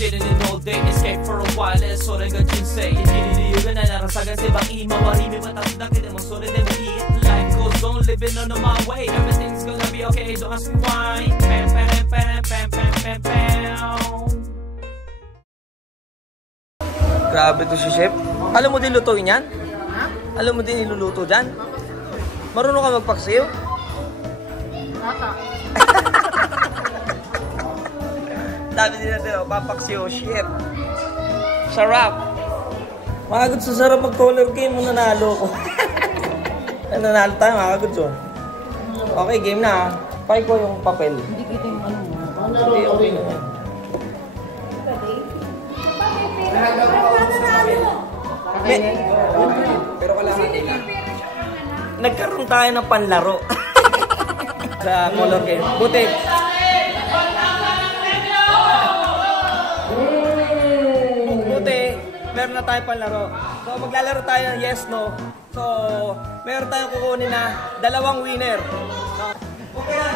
Sitting in all day, escape for a while, so they got you say. Hindi na narasagan si baki, mawarimi matapos na mo, so they will eat. Life goes on, living on my way. Everything's gonna be okay, don't ask me why. Pam, pam, pam, pam, pam, pam, pam. Grabe to si Chef. Alam mo din lutuin yan? Ha? Alam mo din iluluto dyan? Marunong ka magpaksiw? Nata. Sabi din natin, papaksiw, Chef. Sarap. Makagod sa sarap mag-color game, nanalo ko. Nanalo tayo, makagod so. Okay, game na. Pay ko yung papel. Hindi kita yung ano. Hindi, okay na. Pero kailangan nagkaroon tayo ng panlaro sa color game. Buti. Buti, meron na tayo panlaro. So maglalaro tayo ng yes, no. So, meron tayong kukunin na 2 winner. So, okay na.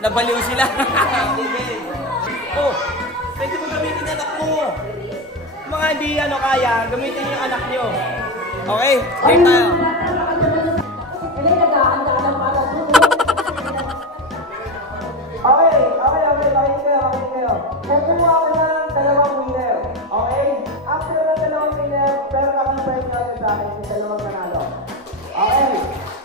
Nabaliw sila. Oh, pwede mo gamitin yung anak mo. Mga hindi kaya, gamitin yung anak nyo. Okay? Game tayo. Okay, kayo. Kukuha ko ng 2 winner. Okay? After ng 2 winner, pero kakang-break natin sa akin yung 2 nanalo. Okay?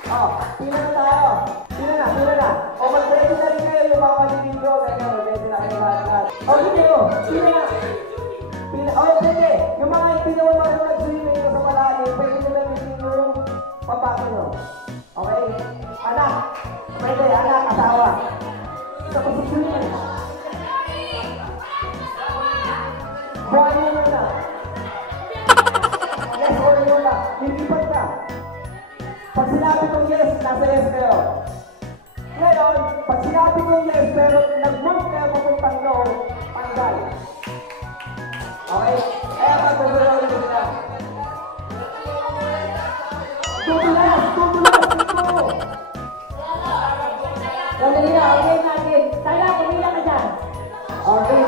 Oh, pila na tayo. Pila na. O, mag-ready na rin kayo yung mga kanilito. Ready na kayo lahat. O, sige mo. Pila na. O, pwede. Yung mga hindi naman marunong nag-swimming sa malalim, pwede nila yung papaki nyo. Okay? Anak. Pwede, anak, asawa. Sa pag-swimming. Buhay mo na. Yes or no na. Lilipat ka. Pag sinabi kong yes, nasa yes kayo. Ngayon, pag sinabi kong yes, pero nag-move kayo papuntang noon, tanggal. Okay? Kaya mag-gagalaw nyo sila. Tutulas! Ito! Dali na, okay natin. Tala, kumila ka dyan. Okay.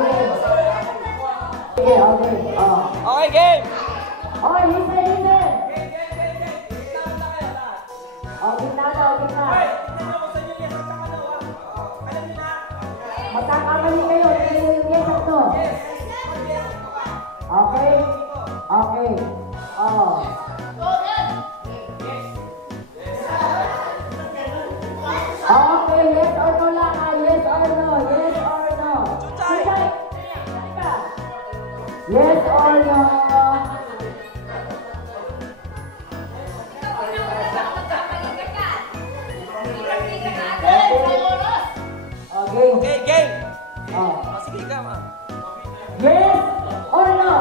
Okay, game! Okay, listen! Gitna daw, gitna. Magkakamali kayo, yes at no. Okay? Okay. Okay, yes or no lang ha, yes or no, yes or no. Yes or no. Okay, game! Sige ka, ma. Yes or no?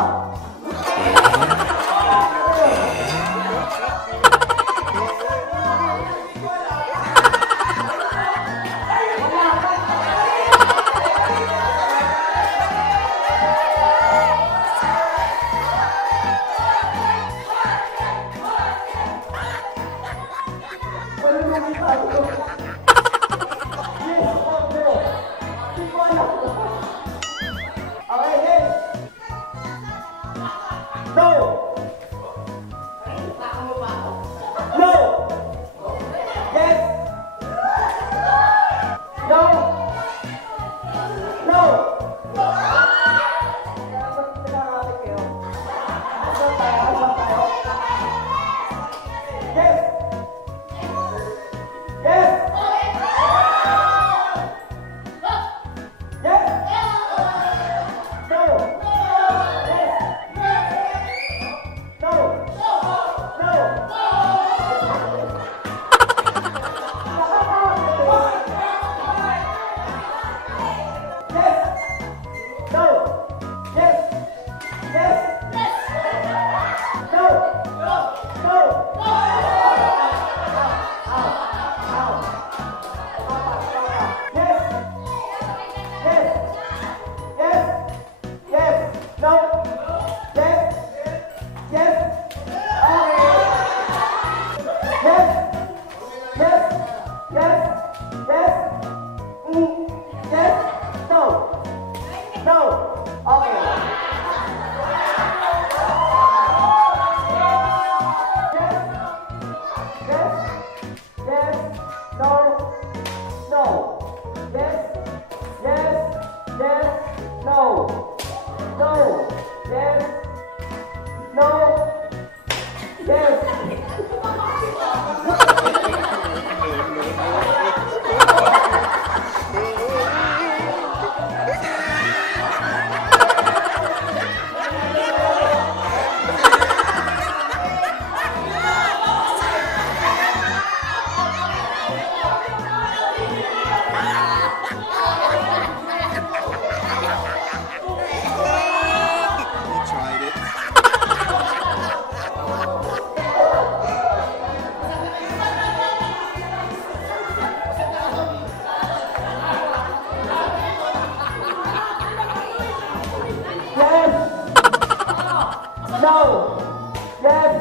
Yes.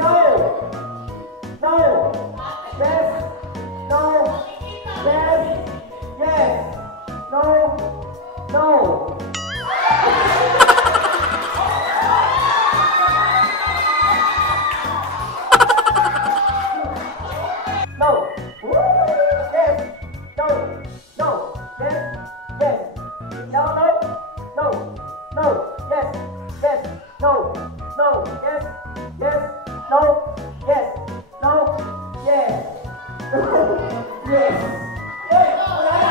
No. No. Yes. No. Yes. Yes. No. No. No. Yes. No. No. Yes. Yes. No. No. No. No. Yes. Yes. No. No. Yes. Yes. No. Yes. No. Yes. Yes. Hey, wala na.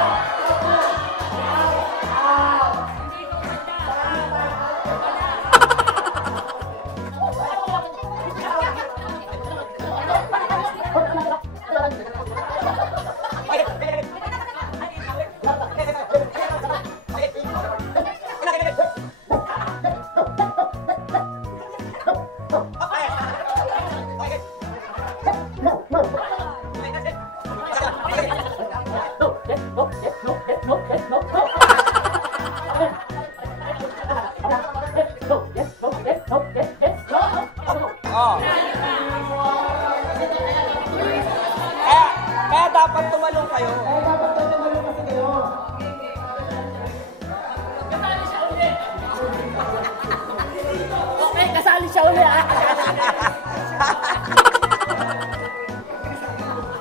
Kaya dapat tumalong kayo. Okay, kasali siya uli ah.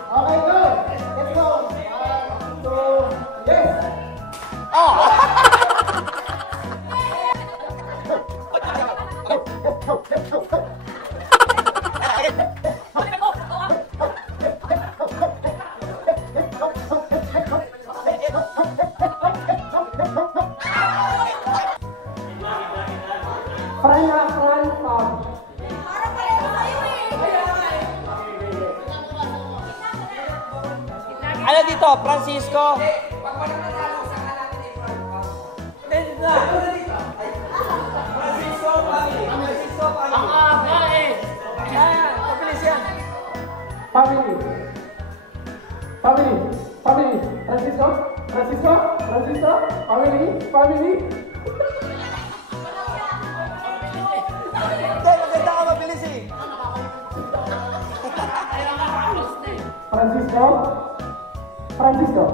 Okay, go. Let's go. So, yes. Ano dito, Francisco? Family. Family. Family. Francisco. Francisco. Francisco. Family. Family. Hindi, maganda ka mabilis eh. Francisco. Francisco.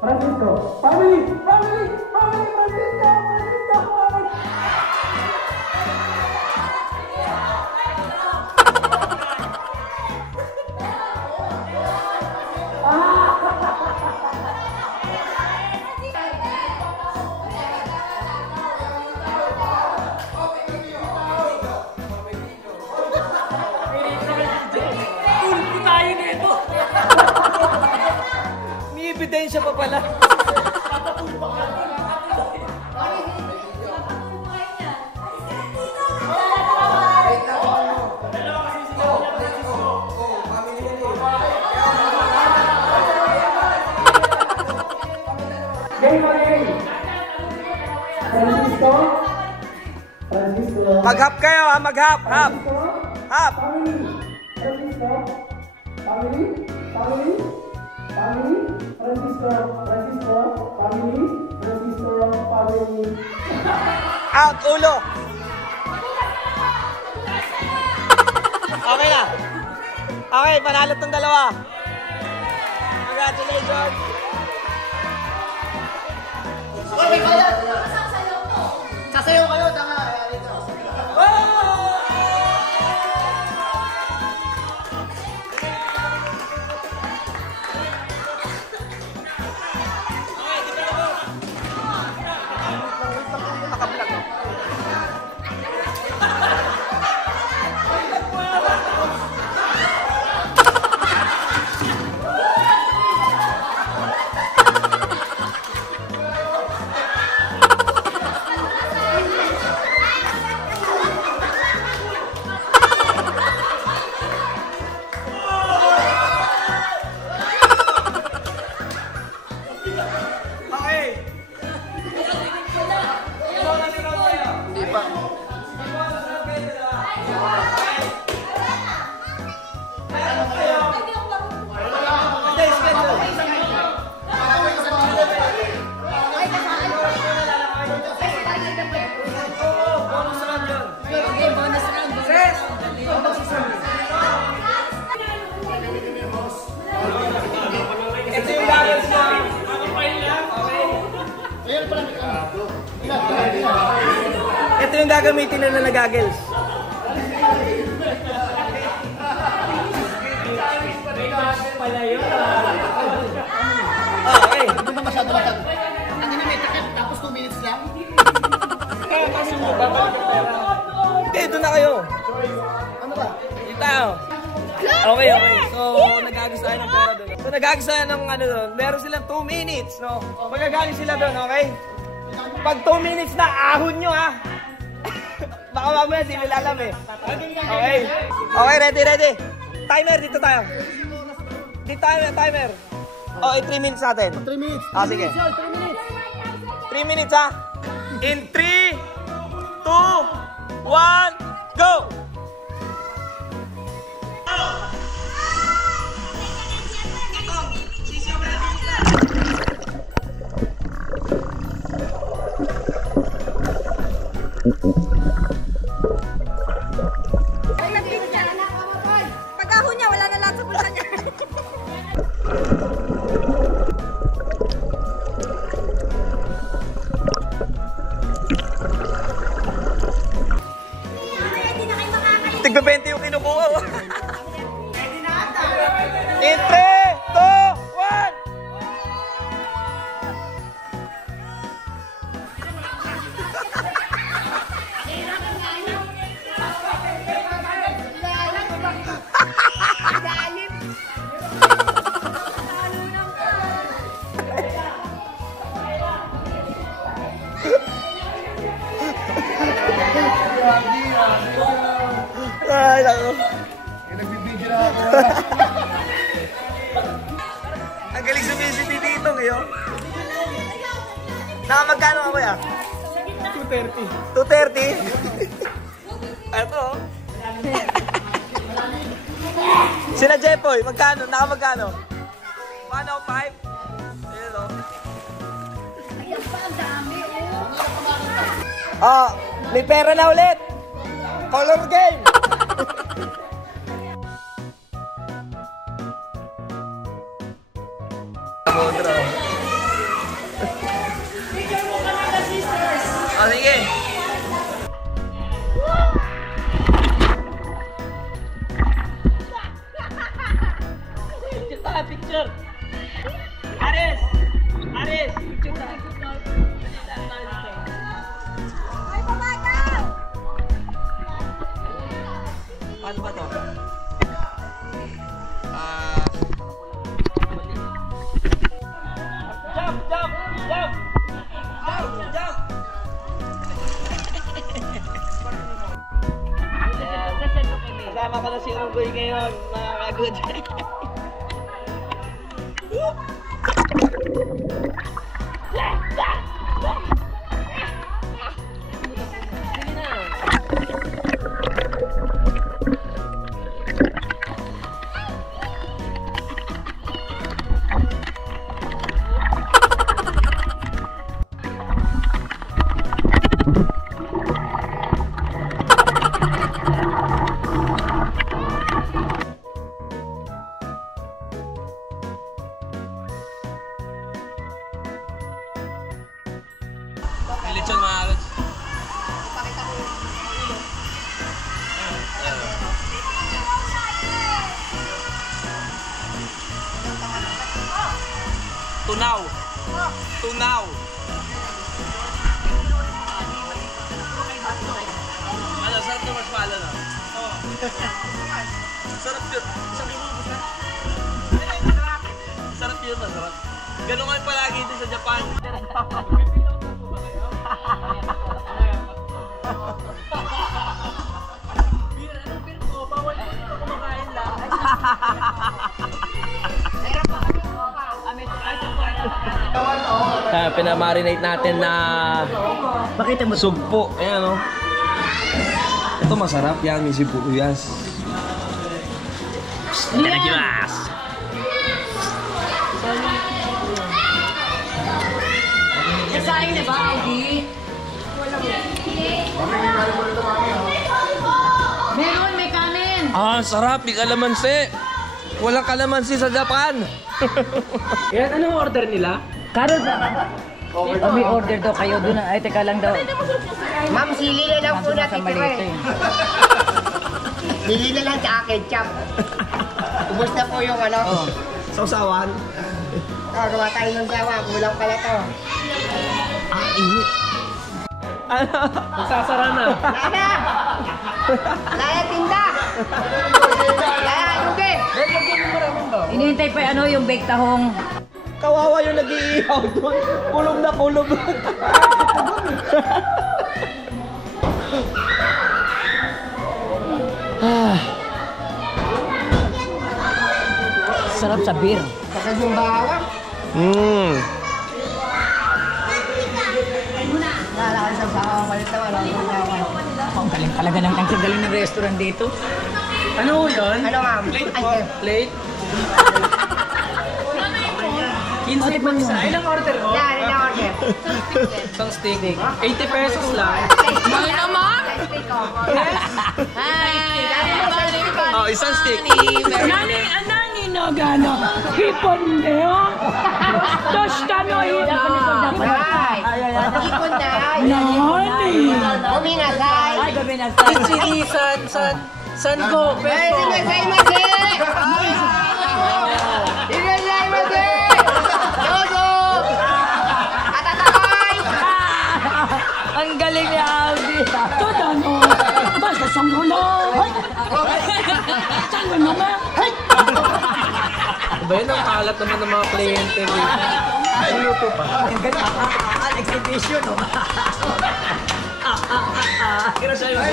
Francisco. Family. Family. Family. Francisco. Francisco. Family. May ebidensya pa pala. Game again. Francisco. Francisco. Mag-hap kayo ha, mag-hap. Hap. Hap. Family. Francisco. Family. Family. Family. Francisco. Francisco. Family. Francisco. Family. Out, ulo. Okay na. Okay, panalo tong dalawa. Congratulations. Sasayaw kayo, tanga. yung gagamitin nila na goggles. Okay. Hindi ba masyado matag? Ang ina may takip tapos 2 minutes lang? Hindi, doon na kayo. Ano ba? Dito. Okay. So, nag-agos tayo ng pera doon. So, nag-agos tayo ng ano doon. Meron silang 2 minutes, no? Magagaling sila doon, okay? Pag 2 minutes na, ahon nyo, ha? Baka mamaya, di nila alam, eh. Okay. Okay, ready. Timer, dito tayo. Dito tayo, timer. Okay, 3 minutes natin. 3 minutes. Ah, sige. 3 minutes. 3 minutes, ha? In 3, 2, 1, go! Pag ahon niya, wala na lahat sa bulsa niya. Tigba 20 yung kinukuha. In 3, 2, 1! Ay, lako. Nagbibigil ako. Ang galing sumisiti dito ngayon. Nakamagkano ako ya? 230. 230? Ito. Sina Jepoy, magkano? Nakamagkano? 105? Ayun o. Ah, may pera na ulit. Color game. Oh, sige. Picture tayo, picture. Ares, picture tayo. Ay, pamagaw! Paano ba to? Jump! Kasama ko na si Unggoy ngayon, mga kagod. Lechon mga kagod. Tunaw. Ano, sarap na marshmallow na. Oo. Sarap yun. Sarap yun, masarap. Ganun nga palagi dito sa Japan. Pinamarinate natin na sugpo. Ayan, o. Ito masarap yan, may sibuyas. Itadakimasu! Kasain na ba, Audi? Meron, may kanin. Ah, sarap. May kalamansi. Walang kalamansi sa Japan. Yan, anong order nila? Carrot. May order daw kayo doon. Ay, teka lang daw. Ma'am, sili na lang po natin Sa malito eh. Sili na lang sa akin, chap. Ubus na po yung ano. Sausawan. Gawa tayo ng sawa. Kulang pala to. Init. Magsasara na. Lala! Lala, tinda! Lala, lugi! Inihintay pa yung bake tahong. Kawawa yung nag-iihaw doon. Kulob na kulob. Sarap sa beer. Sakad yung bawa. Lala ka sa sawa. Malit na wala akong bawa. Ang galing talaga ng galing ng restaurant dito. Ano yun? Ano ma'am? Ay, Plate? 15 pa isa. Ilang order ko? yan, ilang order. Isang steak. 80 pesos lang. Mahal naman! Oh, isang steak. Anani no gano. Hipon neo. Tosta no hipon. Ipon na. Nani. Uminasay. Ay, gabi na sa. Ichiri, san go, Ay, sinasay masi! Sinasay masi! Dodo! Atatakay! Ang galing ni Aldi. Todano. Basta sanggo na. Sanggo na ba? Ba yun ang kalat naman ng mga kliyente dito. Ay, luto pa. Ang galing. Ang exhibition. Kira siya yung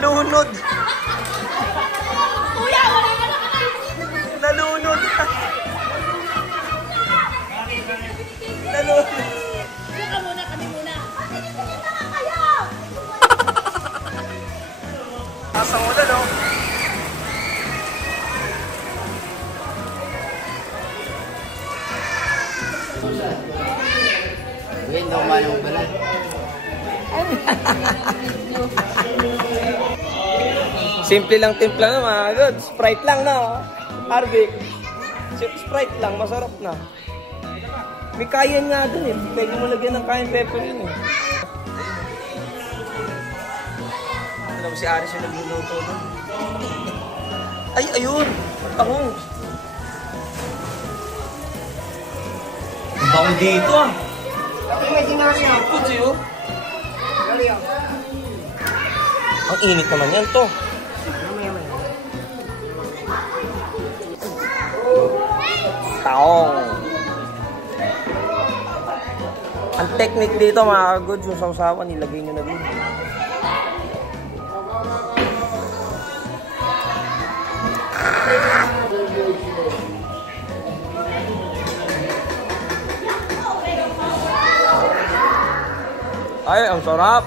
Nalunod. Nalunod. Nalunod. Asang ulan, no? Ngayon daw ba yung balat? Simple lang timpla na mga good. Sprite lang na. Harvick. Sprite lang, masarap na. May kayan nga dun eh. Pwede mo lagyan ng kayan pepper yun eh. Alam mo si Aris yung nagluluto dun. Ay, ayun! Ako! Bawang dito ah! May sinabi ako. Seafood sa'yo. Ang init naman yan to. Taong. Ang technique dito mga ka-goods, yung sausawan, nilagay nyo na din. Ay, ang sarap!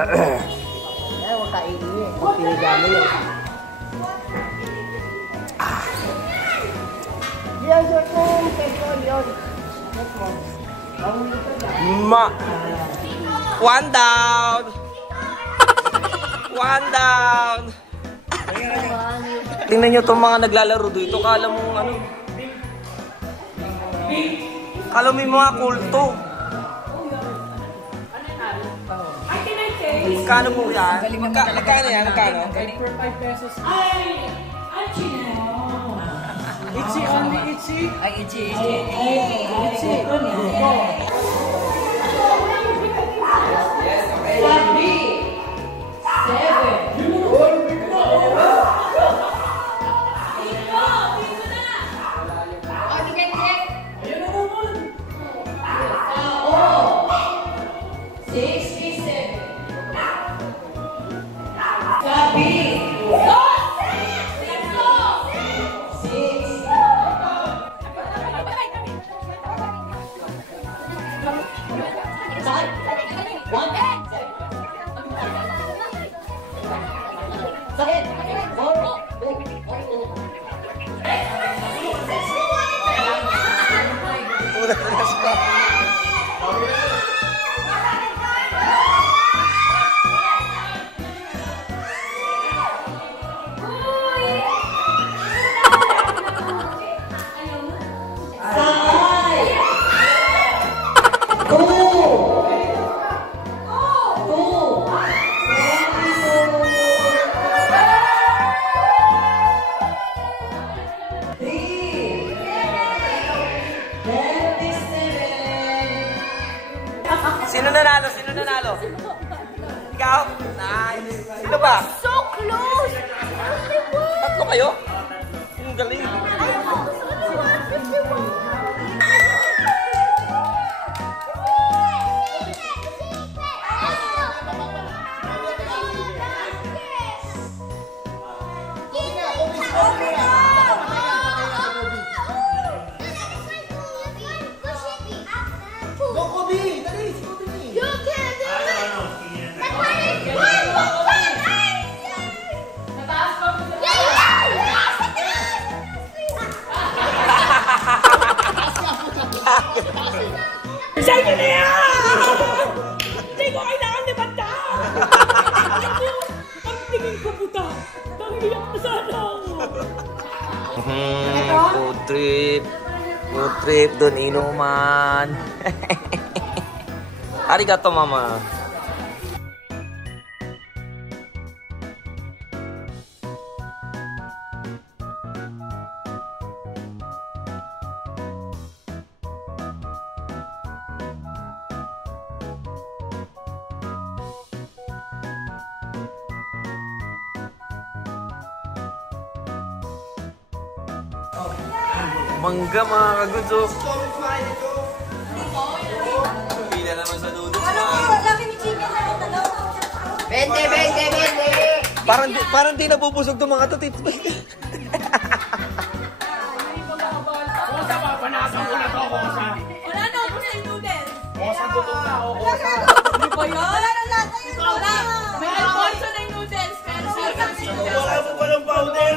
Ay, huwag ka iingin. Pinigano yun. Yan, sir, kung petrol yun. One down! One down! Tingnan nyo itong mga naglalaro dito. Kala mo ano? Kala mo yung mga kulto. Magkano po yan? Magkano yan? Magkano? For 5 pesos. Ay, Itchy, only itchy. Ay, itchy. Itchy, Sino nanalo? Sino nanalo? Ikaw? Nice. Sino ba? So close! Tatlo kayo? Ang galing. Sa inyo na yan! Hindi ko kailangan ni Banda! Ang tingin ko puta! Nangiyak na sana ako! Food trip. Food trip, doon inuman. Arigato, mama. Mangga mga kagudzo. Pila naman sa noodles. Parang di nabubusog itong mga to, tits. Wala na ako sa noodles. Kosa tutong na ako. Hindi pa yun? Wala na lata yun. Wala. May alfonso na yung noodles. Pero Wala mo walang powder.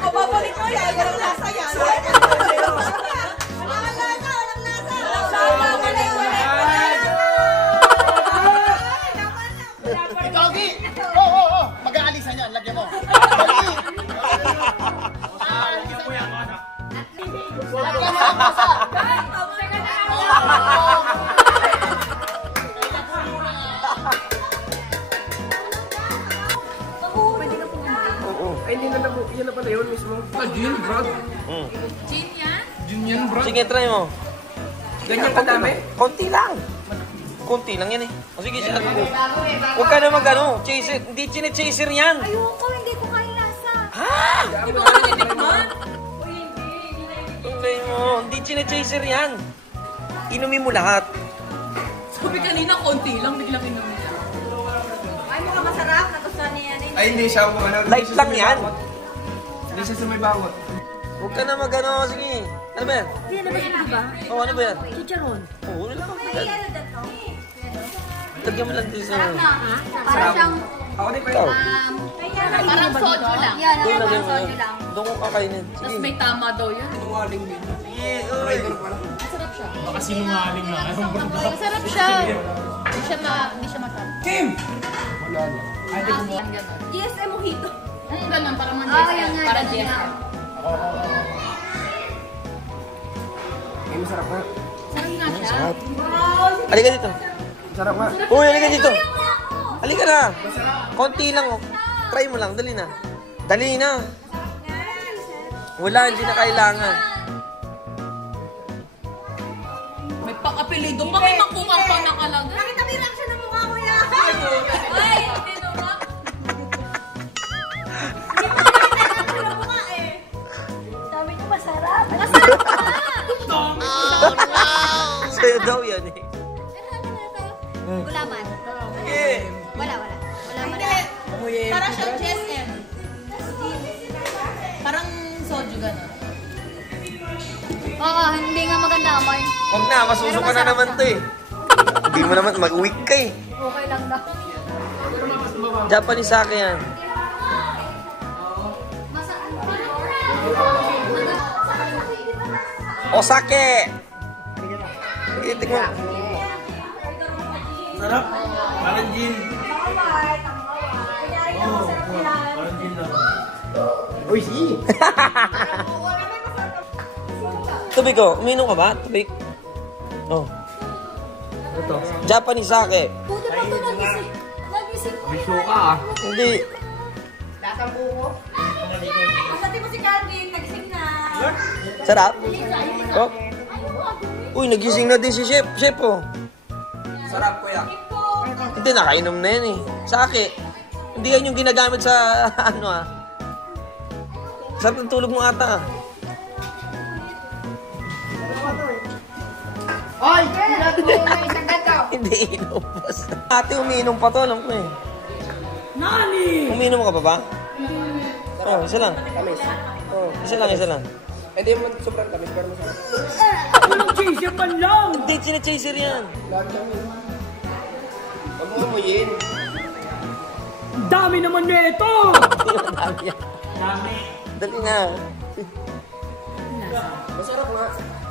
o babalik ko yan. Walang lasa yan. Walang lasa. Walang lasa. Ikaw, Gi! Oo. Mag-aalisan yan. Lagyan mo. Lagyan mo yan, Kosa. Lagyan mo yan, Kosa. Ay, hindi na lang. Yan na pala yun mismo. Gin, bro. Gin yan? Gin yan, bro. Sige, try mo. Ganyan kadami? Konti lang. Konti lang yan eh. O sige, siya. Huwag ka na mag-ano. Chaser. Hindi chine-chaser yan. Ayoko, hindi ko kain lasa. Ha? Di ba ka natitikman? Tunggay mo. Hindi chine-chaser yan. Inumin mo lahat. Sabi kanina, konti lang. Biglang inumin siya. Ay, mukhang masarap. Nagustuhan niya yan. Ay, hindi siya. Light lang yan. Hindi siya sa may bawat. Huwag ka na mag-ano. Sige. Ano ba yan? Hindi na ba yun, di ba? Oo, ano ba yan? Chicharon. Oo, ano lang. Ay, ano daw to? Lagyan mo lang din sa... Parang siyang, Ako din pa Ikaw. parang soju lang. Yan, Doon parang lagyan mo soju lang. lang. Doon ko kakainin. Sige. Tapos may tama daw yun. Sige, uy. Masarap siya. Baka sinungaling na. Masarap siya. Hindi siya masarap. Kim! Wala na. GSM mojito. Ganun, parang mga Ah, GSM. yan nga. Para ganun GSM. nga. Ay, masarap nga. Sarap nga siya. Halika dito. Masarap nga. Uy, halika dito. Halika na. Konti lang. Oh. Try mo lang. Dali na. Dali na. Wala, hindi na kailangan. May pang-apelido pa. May mangkumang pang nakalagay. Nakita mo yung reaction ng mukha ko yan. Ay, hindi naman. Hindi mo nakita yung reaction ng mukha eh. Sabi niyo masarap. Masarap ka. Sa'yo daw yan eh. Gulaman. Sige. Wala. Gulaman. Parang siyang GSM. Parang soju gano'n. Oo, hindi nga maganda amoy. Huwag na, masuso ka na naman to eh. Hindi mo naman, mag-weak ka eh. Okay lang daw. Japanese sake yan. Osake! Itik mo. Sarap. Parang gin. Uy, si! Tubig ko, uminom ka ba? Tubig. Oh. Ito. Japanese sake. Buti pa ito nagising. Nagising ko. May suka ah. Hindi. Ang dati mo si Calvin, nagising na. Sarap? Oh. Uy, nagising na din si Chef. Chef, oh. Sarap, kuya. Hindi, nakainom na yan eh. Sake. Hindi yan yung ginagamit sa, ano ah. Sarap ng tulog mo ata ah. Oy! Hindi inom pa. Ate, umiinom pa to. Alam ko eh. Nani! Umiinom ka pa ba? Oh, isa lang. Isa lang. Hindi mo sobrang tamis, pero masarap. Walang chaser man lang! Hindi, sinachaser yan. Huwag mo umuyin. Ang dami naman na ito! Dami yan. Dali nga. Masarap nga.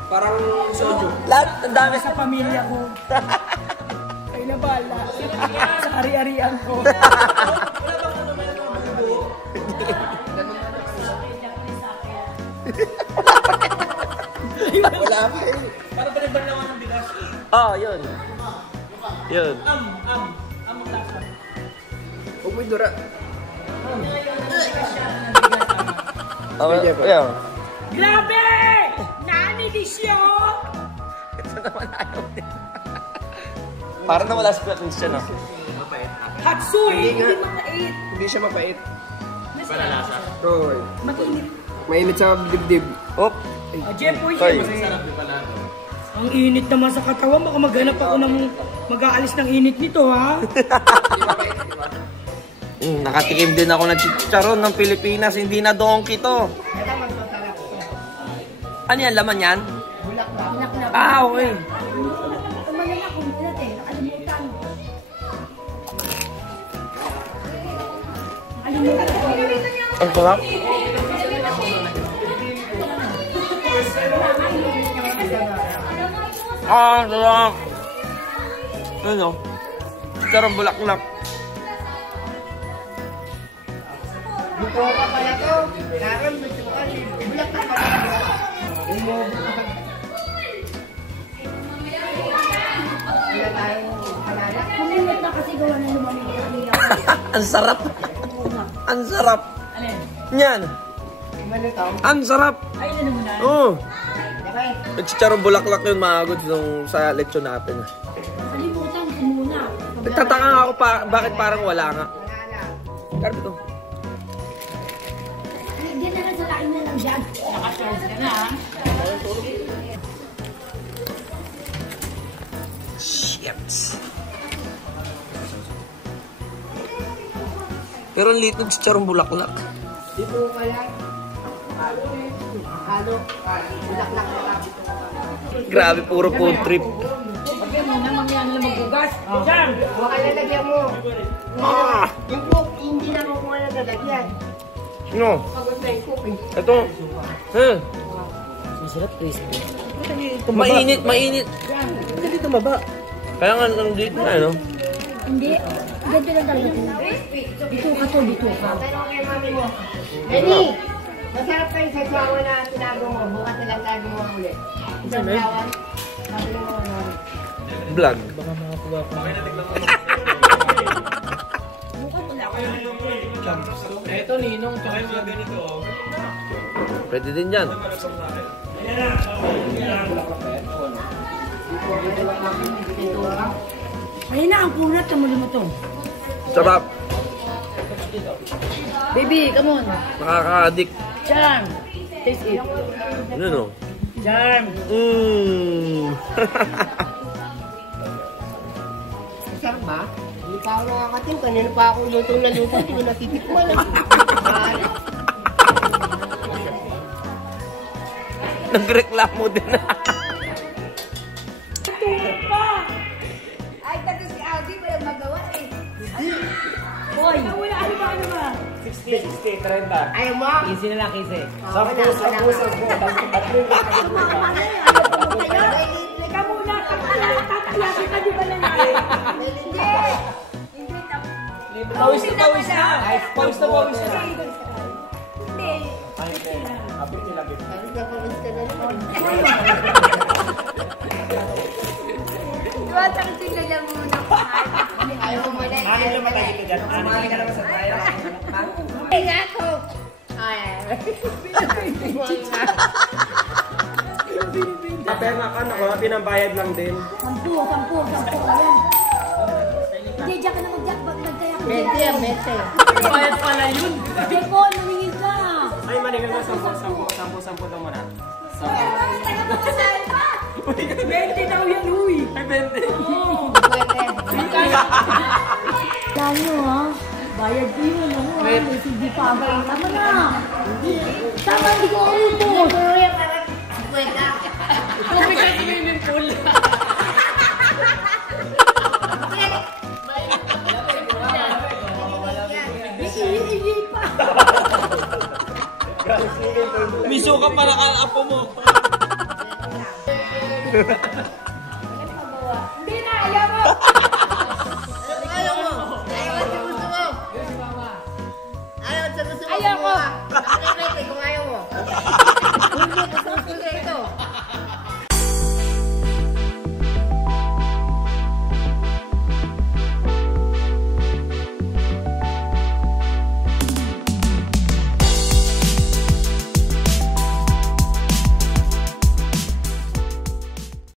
Parang soju. Lahat, ang dami. Sa pamilya ko. Ay nabala. Sa ari-arian ko. Wala pa eh. Para baliban naman ng bigas. Oh, yun. Yun. Huwag mo dura. Oh, yeah. Grabe! Nani disyo! Ito naman ayaw din. Parang nawala si Kuya Christian, no? Hatsui! Hindi mapait. Hindi siya mapait. Palalasa. Oo. Matinit. Mainit sa dibdib. Op! Jepoy, Ay. ang init naman sa katawan. Baka maghanap ako ng mag-aalis ng init nito, ha? Nakatikim din ako ng chicharon ng Pilipinas. Hindi na donkey to. Ano yan? Laman yan? Bulaklak. Ah, okay. Tumagal ako nila, nakalimutan. Ang sarap. Ah, sarap. Ano? Chicharon bulaklak. Buko ka pala to. Karon, bulak ka pala. Wala tayong kalala. Kumilit na kasi gawa na lumamig. Ang sarap. Ang sarap. Yan. Ang sarap. Ay, ano mo na? Oo. Chicharon bulaklak yun, mga goods, nung sa lechon natin. Kalimutan ko muna. Nagtataka nga ako bakit parang wala nga. Karap ito. Hindi na lang sa laking na lang dyan. Naka-charge ka na, ha? Shit. Pero ang liit ng chicharon bulaklak. Di po kaya. Halo. Bulaklak na lang. Grabe, puro food trip. Pagyan mo na, mamaya na magugas. Diyan! Huwag ka lalagyan mo. Ah! Yung cook, hindi na mo muna lalagyan. No. Pagod na yung cook eh. Ito. Masarap crispy. Mainit, mainit. Dali tumaba. Kaya nga nandito na, ano? Hindi. Ganito lang talaga. Dito ka to, dito ka. Pero kay mami mo. Lenny! Masarap kayo sa jawa na tinago mo. Bukas na lang tago mo ulit. Isang jawan. Sabi mo mami. Vlog. Ito, Ninong. Tsaka yung mga ganito, oh. Pwede din yan. Ayun na, ang kunat. Tamuli mo to. Sarap. Baby, come on. Nakaka-addict. Charm. Taste it. Ano no? Charm. Masarap ba? Hindi pa ako nakakatim. Kanina pa ako lutong na lutong. Hindi ko natitikman. Nagreklamo din. Ay, kasi si Aldi walang magawa eh. Boy. Ano ba? 60, 30. Ayaw mo? Easy na lang, easy. Sa puso mo. Ikaw muna. Tatalasin ka di ba na yan? Hindi. Hindi. Pawis na pawis na. Pawis na pawis na. Hindi. Diba, takitin lang muna. Ayaw mo muna. Akin lang matagin ka dyan. Akin ka naman sa tayo. Ay, gato! Ay, Pero ako, pinambayad lang din. 10. Ayan. Hindi, diyan ka na mag-jack. Nagkaya ko. 20 yan, 20. Bayad pala yun. Jeko, maningin ka. Ay, maningin mo, 10 daw muna. 20 daw yan, huy. Ay, 20. Alam nyo, ha? Bayad ko yun, ano? May CD pa ako. Tama na. Tama, hindi ko upo. Kuya, parang 50. Tubig sa swimming pool. Hindi pa. May suka pa na apo mo. Hindi na, ayaw mo. Ayaw mo. Ayaw sa gusto mo. Ayaw sa gusto mo. Ayaw ko.